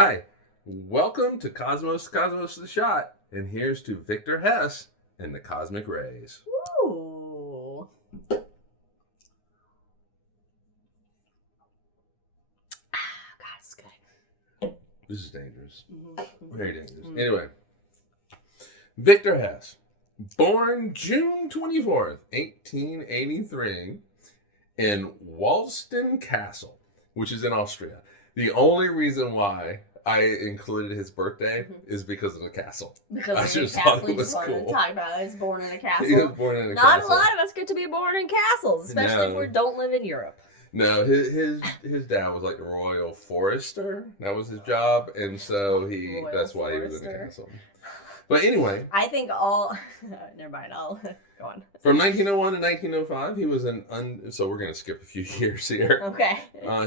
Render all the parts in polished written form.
Hi, welcome to Cosmos the Shot, and here's to Victor Hess and the Cosmic Rays. Ooh. God, it's good. This is dangerous. Mm-hmm. Very dangerous. Anyway, Victor Hess, born June 24th, 1883, in Walston Castle, which is in Austria. The only reason why I included his birthday is because of the castle. Because I of just the thought castle it was cool. Talk about. He's born in a castle. He was born in a Not castle. a lot of us get to be born in castles, especially if we don't live in Europe. No, his dad was like the royal forester. That was his job, and so that's why he was in the castle. But anyway, I think all. Never mind. I'll go on. From 1901 to 1905, he was so we're going to skip a few years here. Okay.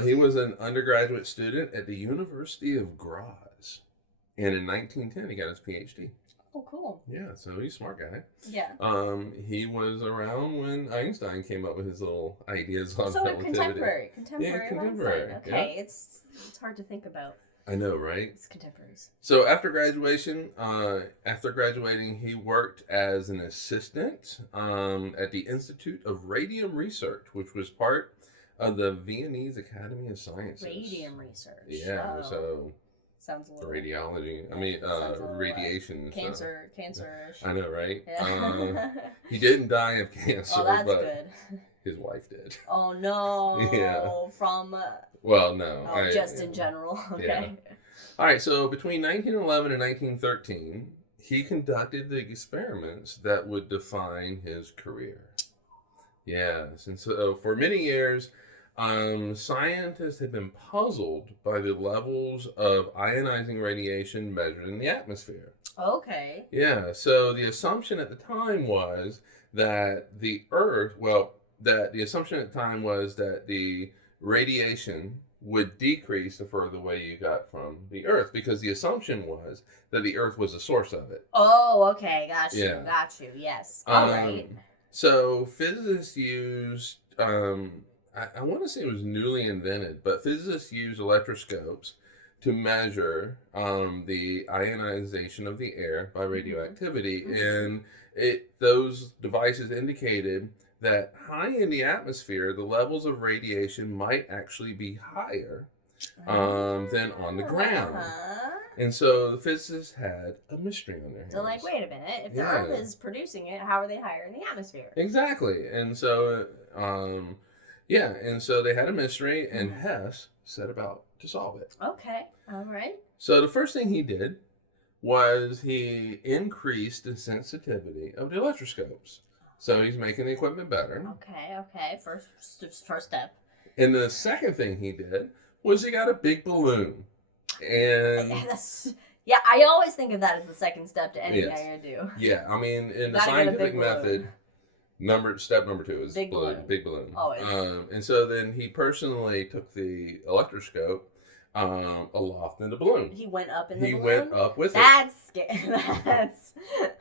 He was an undergraduate student at the University of Graz, and in 1910 he got his PhD. Oh, cool. Yeah, so he's a smart guy. Yeah. He was around when Einstein came up with his little ideas on relativity. Contemporary. Yeah, contemporary. Okay, Yeah. it's hard to think about. I know, right? It's contemporaries. So after graduating, he worked as an assistant at the Institute of Radium Research, which was part of the Viennese Academy of Sciences. Radium research. Yeah, oh. So sounds a little radiology. Radiation. Cancer-ish. I know, right? Yeah. He didn't die of cancer, oh, that's but good. his wife did. Oh no! Yeah. From. Well, no. In general. Okay. Yeah. All right. So between 1911 and 1913, he conducted the experiments that would define his career. Yes, and so for many years, scientists have been puzzled by the levels of ionizing radiation measured in the atmosphere. Okay. Yeah. So the assumption at the time was that the radiation would decrease the further away you got from the Earth, because the assumption was that the Earth was the source of it. Oh, okay. Got you. Yeah. Got you. Yes. All right. So physicists used, I want to say it was newly invented, but physicists used electroscopes to measure the ionization of the air by radioactivity. Mm-hmm. And those devices indicated that high in the atmosphere, the levels of radiation might actually be higher than on the ground. And so the physicists had a mystery on their hands. So, wait a minute. If the Earth is producing it, how are they higher in the atmosphere? Exactly. And so, and so they had a mystery, and Hess set about to solve it. Okay. All right. So the first thing he did was he increased the sensitivity of the electroscopes. So he's making the equipment better. Okay. First step. And the second thing he did was he got a big balloon. And I always think of that as the second step to anything I do. Yeah, I mean, in the scientific method, step number 2 is big balloon. Always. And so then he personally took the electroscope aloft in the balloon. He went up in the balloon? He went up with That's scary. That's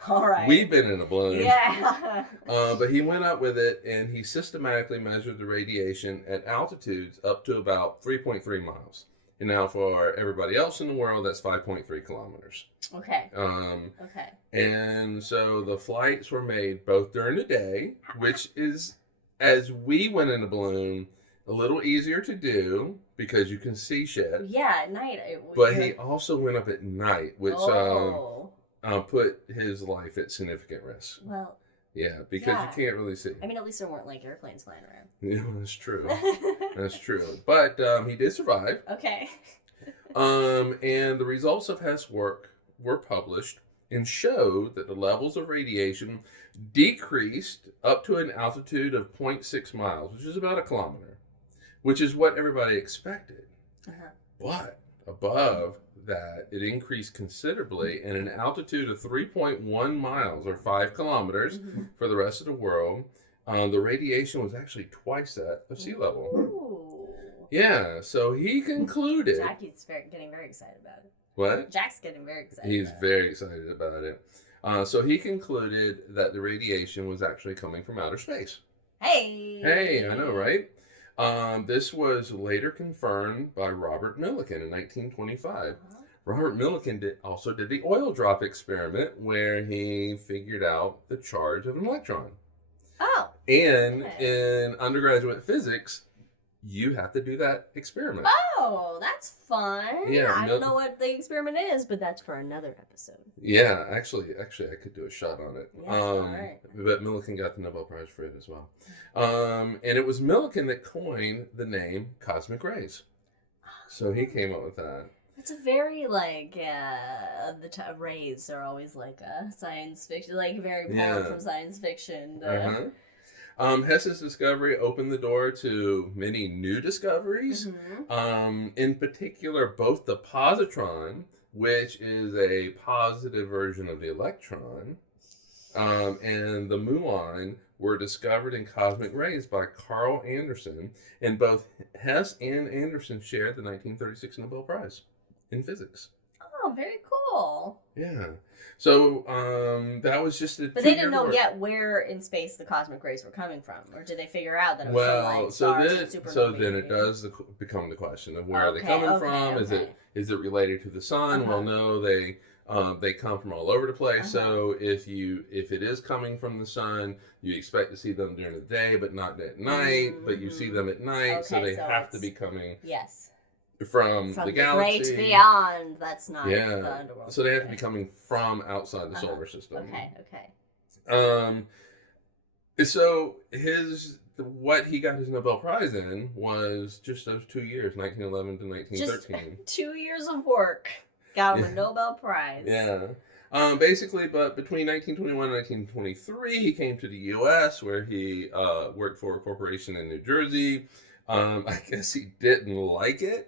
all right. We've been in a balloon. Yeah. But he went up with it, and he systematically measured the radiation at altitudes up to about 3.3 miles. And now for everybody else in the world, that's 5.3 kilometers. Okay. Okay. And so the flights were made both during the day, which is, as we went in a balloon, a little easier to do because you can see shit. Yeah, at night. But he also went up at night, which put his life at significant risk. Well. Yeah, because you can't really see. I mean, at least there weren't airplanes flying around. Yeah, that's true. That's true. But he did survive. Okay. And the results of Hess' work were published and showed that the levels of radiation decreased up to an altitude of 0.6 miles, which is about a kilometer, which is what everybody expected. Uh-huh. But above that, it increased considerably, and an altitude of 3.1 miles or 5 kilometers for the rest of the world, the radiation was actually twice that of sea level. Ooh. Yeah, so he concluded. Jackie's getting very excited about it. What? Jack's getting very excited. He's very excited about it. So he concluded that the radiation was actually coming from outer space. Hey, I know, right? This was later confirmed by Robert Millikan in 1925. Robert Millikan also did the oil drop experiment, where he figured out the charge of an electron. Oh. And Okay. in undergraduate physics, you have to do that experiment. Oh, that's fun. Yeah, I don't know what the experiment is, but that's for another episode. Yeah, actually, I could do a shot on it. Yes, all right. But Millikan got the Nobel Prize for it as well. And it was Millikan that coined the name cosmic rays. So he came up with that. It's a very, like, rays are always like a science fiction, like very pulled from science fiction. Hess's discovery opened the door to many new discoveries. In particular, both the positron, which is a positive version of the electron, and the muon were discovered in cosmic rays by Carl Anderson, and both Hess and Anderson shared the 1936 Nobel Prize in physics. Oh, very cool. Yeah. So that was just a But they didn't know yet where in space the cosmic rays were coming from, or did they figure out that it was from, like, stars and supernovae? So then it does become the question of where are they coming from? Okay. Is it related to the sun? Well, no, they come from all over the place. So if it is coming from the sun, you expect to see them during the day, but not at night. But you see them at night, so they have to be coming. Yes. From the galaxy. Great beyond. That's not the underworld. So they have to be coming from outside the solar system. Okay. So what he got his Nobel Prize in was just those 2 years, 1911 to 1913. Just 2 years of work got him a Nobel Prize. Yeah. Basically, but between 1921 and 1923, he came to the U.S., where he worked for a corporation in New Jersey. I guess he didn't like it.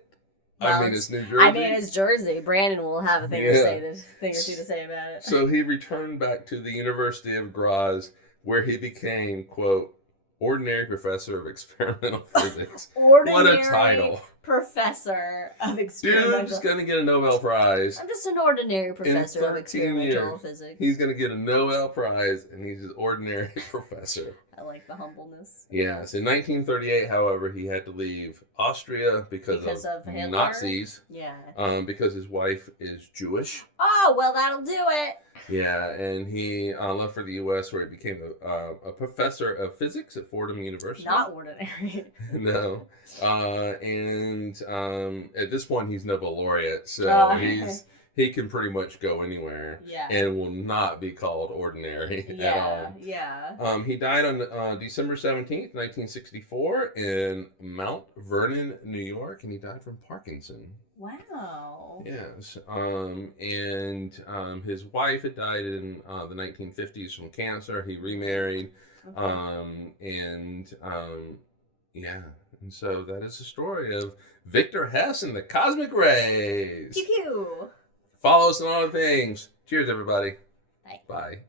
Well, I mean, it's New Jersey. It's Jersey. Brandon will have a thing or two to say about it. So he returned back to the University of Graz, where he became, quote, ordinary professor of experimental physics. What a title. Professor of experimental. Dude's going to get a Nobel Prize. I'm just an ordinary professor of experimental physics. He's going to get a Nobel Prize, and he's an ordinary professor. I like the humbleness. Yes. In 1938, however, he had to leave Austria because of Nazis. Yeah. Because his wife is Jewish. Oh, well, that'll do it. Yeah, and he left for the U.S., where he became a professor of physics at Fordham University. Not ordinary. No. And at this point, he's Nobel laureate, so he can pretty much go anywhere and will not be called ordinary at all. Yeah. He died on December 17th, 1964 in Mount Vernon, New York, and he died from Parkinson. Wow. Yes. And his wife had died in the 1950s from cancer. He remarried. And so that is the story of Victor Hess and the cosmic rays. Pew pew. Follow us on all the things. Cheers, everybody. Bye. Bye.